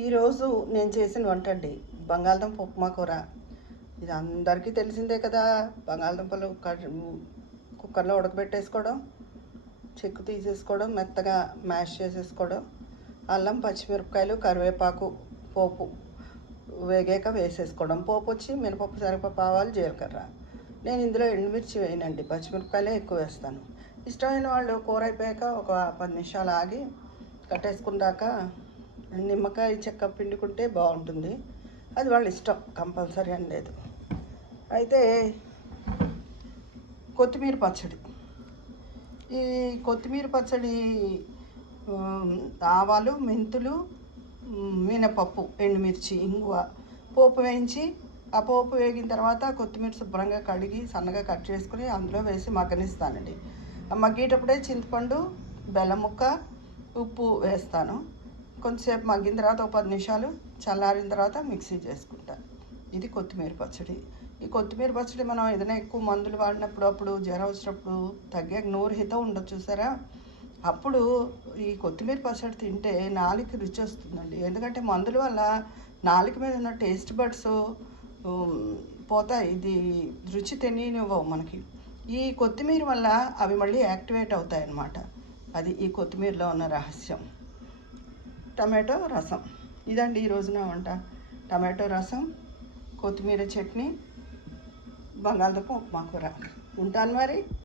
ఈరోజు నేను చేసిన వంట అండి. బంగాళదుంప ఉప్మా కూర. ఇది అందరికీ తెలిసిందే కదా. బంగాళదుంపలు కుక్కర్లో ఉడకబెట్టేసుకోవడం చెక్కు తీసేసుకోవడం మెత్తగా మ్యాష్ చేసేసుకోవడం అల్లం పచ్చిమిరపకాయలు కరివేపాకు పోపు వేగాక వేసేసుకోవడం. పోపు వచ్చి మినపప్పు సరిపప్పు ఆవాలు జీలకర్ర. నేను ఇందులో ఎండుమిర్చి వేయనండి. పచ్చిమిరపకాయలే ఎక్కువ వేస్తాను. ఇష్టమైన వాళ్ళు కూర అయిపోయాక ఒక పది నిమిషాలు ఆగి కట్టేసుకున్నాక నిమ్మకాయ చెక్క పిండుకుంటే బాగుంటుంది. అది వాళ్ళ ఇష్టం కంపల్సరీ అని లేదు. అయితే కొత్తిమీర పచ్చడి. ఈ కొత్తిమీర పచ్చడి ఆవాలు మెంతులు మినపప్పు ఎండుమిర్చి ఇంగువ పోపు వేయించి ఆ పోపు వేగిన తర్వాత కొత్తిమీర శుభ్రంగా కడిగి సన్నగా కట్ చేసుకుని అందులో వేసి మగ్గనిస్తానండి. మగ్గేటప్పుడే చింతపండు బెల్లం ముక్క ఉప్పు వేస్తాను. కొంతసేపు మగ్గిన తర్వాత ఒక పది నిమిషాలు చల్లారిన తర్వాత మిక్సీ చేసుకుంటాను ఇది కొత్తిమీర పచ్చడి. ఈ కొత్తిమీర పచ్చడి మనం ఏదైనా ఎక్కువ మందులు వాడినప్పుడు అప్పుడు జ్వరం వచ్చినప్పుడు తగ్గాక నోరు హితం ఉండదు చూసారా? అప్పుడు ఈ కొత్తిమీర పచ్చడి తింటే నాలుక రుచి వస్తుందండి. ఎందుకంటే మందుల వల్ల నాలుక మీద ఉన్న టేస్ట్ బడ్స్ పోతాయి. ఇది రుచి తెలియనివ్వవు మనకి. ఈ కొత్తిమీర వల్ల అవి మళ్ళీ యాక్టివేట్ అవుతాయి అన్నమాట అది ఈ కొత్తిమీరలో ఉన్న రహస్యం. టమాటో రసం. ఇదండి ఈ రోజున వంట. టమాటో రసం కొత్తిమీర చట్నీ బంగాళదుంప ఉప్మా కూర. ఉంటాను మరి.